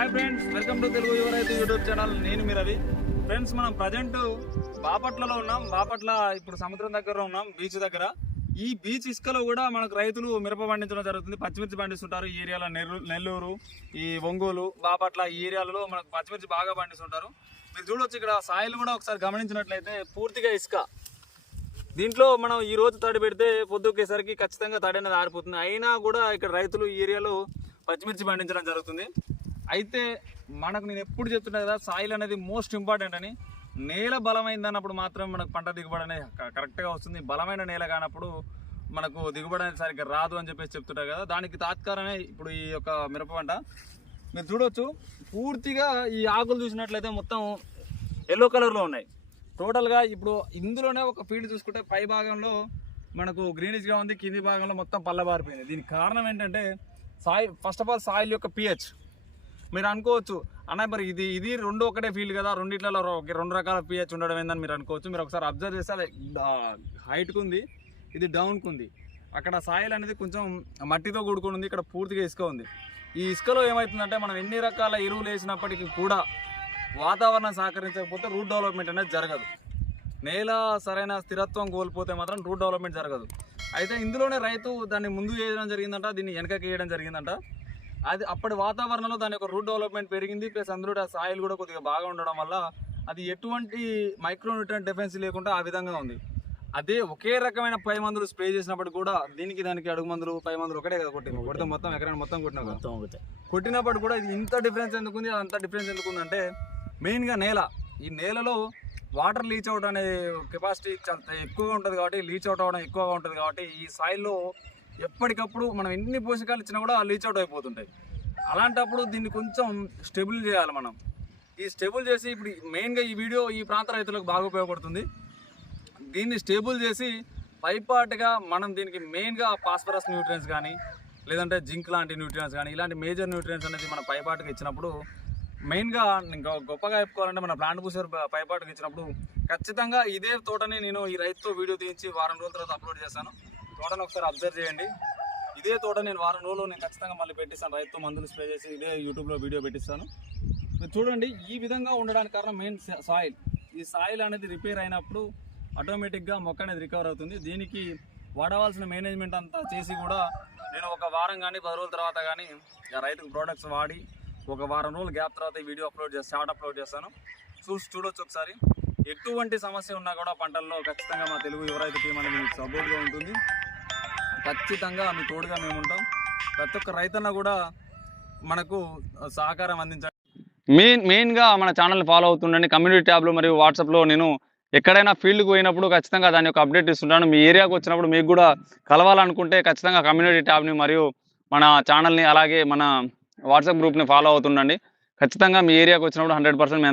Hi friends welcome to Telugu యువరైతు YouTube channel నేను మీ Ravi. Friends మనం ప్రజెంట్ బాపట్లలో ఉన్నాం. బాపట్ల ఇప్పుడు సముద్రం దగ్గర ఉన్నాం బీచ్ దగ్గర. ఈ బీచ్ ఇసుకలో కూడా మనకు రైతులు మిరప పండించడం జరుగుతుంది. పచ్చిమిర్చి పండిస్తుంటారు ఈ ఏరియాలో. నెల్లూరు నెల్లూరు ఈ ఒంగోలు బాపట్ల ఈ ఏరియాలలో మనకు పచ్చిమిర్చి బాగా పండిస్తుంటారు. మీరు చూడొచ్చు ఇక్కడ సాయిల్ కూడా ఒకసారి గమనించినట్లయితే పూర్తిగా ఇసుక. దీంట్లో మనం ఈ రోజు తడి పెడితే పొద్దుకేసరికి ఖచ్చితంగా తడి అనేది ఆరిపోతుంది. అయినా కూడా ఇక్కడ రైతులు ఈ ఏరియాలో పచ్చిమిర్చి పండించడం జరుగుతుంది. అయితే మనకు నేను ఎప్పుడు చెప్తున్నా కదా సాయిల్ అనేది మోస్ట్ ఇంపార్టెంట్ అని. నేల బలమైంది అన్నప్పుడు మాత్రం మనకు పంట దిగుబడి అనేది క- కరెక్ట్గా వస్తుంది. బలమైన నేల కానప్పుడు మనకు దిగుబడి అనేది సరిగ్గా రాదు అని చెప్పేసి చెప్తుంటారు కదా. దానికి తాత్కారమే ఇప్పుడు ఈ యొక్క మిరప పంట. మీరు చూడవచ్చు పూర్తిగా ఈ ఆకులు చూసినట్లయితే మొత్తం ఎల్లో కలర్లో ఉన్నాయి. టోటల్గా ఇప్పుడు ఇందులోనే ఒక ఫీల్డ్ చూసుకుంటే పై భాగంలో మనకు గ్రీనిష్గా ఉంది కింది భాగంలో మొత్తం పల్లబారిపోయింది దీనికి కారణం ఏంటంటే soil first of all soil యొక్క పిహెచ్ మీరు అనుకోవచ్చు. అన్న మరి ఇది ఇది రెండు ఒకటే ఫీల్డ్ కదా రెండిట్లలో రెండు రకాల పిహెచ్ ఉండడం ఏందని మీరు అనుకోవచ్చు. మీరు ఒకసారి అబ్జర్వ్ చేస్తే హైట్కు ఉంది ఇది డౌన్కు ఉంది అక్కడ సాయిల్ అనేది కొంచెం మట్టితో కూడుకుని ఉంది ఇక్కడ పూర్తిగా ఇసుక ఉంది. ఈ ఇసుకలో ఏమవుతుందంటే మనం ఎన్ని రకాల ఎరువులు వేసినప్పటికీ కూడా వాతావరణం సహకరించకపోతే రూట్ డెవలప్మెంట్ అనేది జరగదు. నేల సరైన స్థిరత్వం కోల్పోతే మాత్రం రూట్ డెవలప్మెంట్ జరగదు. అయితే ఇందులోనే రైతు దాన్ని ముందు వేయడం జరిగిందంట దీన్ని వెనకకి వేయడం జరిగిందంట. అది అప్పటి వాతావరణంలో దాని యొక్క రూట్ డెవలప్మెంట్ పెరిగింది. ప్లస్ అందులో సాయిల్ కూడా కొద్దిగా బాగా ఉండడం వల్ల అది ఎటువంటి మైక్రోన్యూట్రియన్ డెఫెన్స్ లేకుండా ఆ విధంగా ఉంది. అదే ఒకే రకమైన పై మందులు స్ప్రే చేసినప్పుడు కూడా దీనికి దానికి అడుగు మందులు పై మందులు ఒకటే కదా కొట్టింది. కొడితే మొత్తం ఎక్కడైనా మొత్తం కొట్టినా మొత్తం ఒకటే. కొట్టినప్పుడు కూడా ఇది ఇంత డిఫరెన్స్ ఎందుకు ఉంది? అంత డిఫరెన్స్ ఎందుకు అంటే మెయిన్గా నేల. ఈ నేలలో వాటర్ లీచ్ అవుట్ అనే కెపాసిటీ చాలా ఎక్కువగా ఉంటుంది కాబట్టి లీచ్ అవుట్ అవ్వడం ఎక్కువగా ఉంటుంది కాబట్టి ఈ సాయిల్లో ఎప్పటికప్పుడు మనం ఎన్ని పోషకాలు ఇచ్చినా కూడా లీచ్ అవుట్ అయిపోతుంటాయి. అలాంటప్పుడు దీన్ని కొంచెం స్టెబుల్ చేయాలి మనం. ఈ స్టెబుల్ చేసి ఇప్పుడు మెయిన్గా ఈ వీడియో ఈ ప్రాంత రైతులకు బాగా ఉపయోగపడుతుంది. దీన్ని స్టేబుల్ చేసి పైపాటుగా మనం దీనికి మెయిన్గా ఫాస్ఫరస్ న్యూట్రియన్స్ కానీ లేదంటే జింక్ లాంటి న్యూట్రియన్స్ కానీ ఇలాంటి మేజర్ న్యూట్రియన్స్ అనేది మన పైపాటుగా ఇచ్చినప్పుడు మెయిన్గా ఇంకా గొప్పగా చెప్పుకోవాలంటే మన ప్లాంట్ పూసర్ పైపాటుగా ఇచ్చినప్పుడు ఖచ్చితంగా ఇదే తోటని నేను ఈ రైతుతో వీడియో తీయించి వారం రోజుల తర్వాత అప్లోడ్ చేస్తాను తోటను ఒకసారి అబ్జర్వ్ చేయండి. ఇదే తోట నేను వారం రోజులు నేను ఖచ్చితంగా మళ్ళీ పెట్టిస్తాను. రైతు మందులు స్ప్రే చేసి ఇదే యూట్యూబ్లో వీడియో పెట్టిస్తాను. మీరు చూడండి ఈ విధంగా ఉండడానికి కారణం మెయిన్ సాయిల్. ఈ సాయిల్ అనేది రిపేర్ అయినప్పుడు ఆటోమేటిక్గా మొక్క అనేది రికవర్ అవుతుంది. దీనికి వాడవలసిన మేనేజ్మెంట్ అంతా చేసి కూడా నేను ఒక వారం కానీ పది రోజుల తర్వాత కానీ ఆ రైతుకు ప్రోడక్ట్స్ వాడి ఒక వారం రోజులు గ్యాప్ తర్వాత ఈ వీడియో అప్లోడ్ చేసి షార్ట్ అప్లోడ్ చేస్తాను. చూసి చూడొచ్చు ఒకసారి. ఎటువంటి సమస్య ఉన్నా కూడా పంటల్లో ఖచ్చితంగా మా తెలుగు యువరైతు టీం అనేది మీకు సపోర్ట్గా ఉంటుంది. ఖచ్చితంగా మీ తోడుగా మేము ఉంటాం ప్రతి ఒక్క రైతన్న కూడా మనకు సహకారం అందించాలి. మెయిన్ మెయిన్గా మన ఛానల్ని ఫాలో అవుతుండండి. కమ్యూనిటీ ట్యాబ్లో మరియు వాట్సాప్లో నేను ఎక్కడైనా ఫీల్డ్కి పోయినప్పుడు ఖచ్చితంగా దాని యొక్క అప్డేట్ ఇస్తుంటాను. మీ ఏరియాకి వచ్చినప్పుడు మీకు కూడా కలవాలనుకుంటే ఖచ్చితంగా కమ్యూనిటీ ట్యాబ్ని మరియు మన ఛానల్ని అలాగే మన వాట్సాప్ గ్రూప్ని ఫాలో అవుతుండండి. ఖచ్చితంగా మీ ఏరియాకి వచ్చినప్పుడు హండ్రెడ్ పర్సెంట్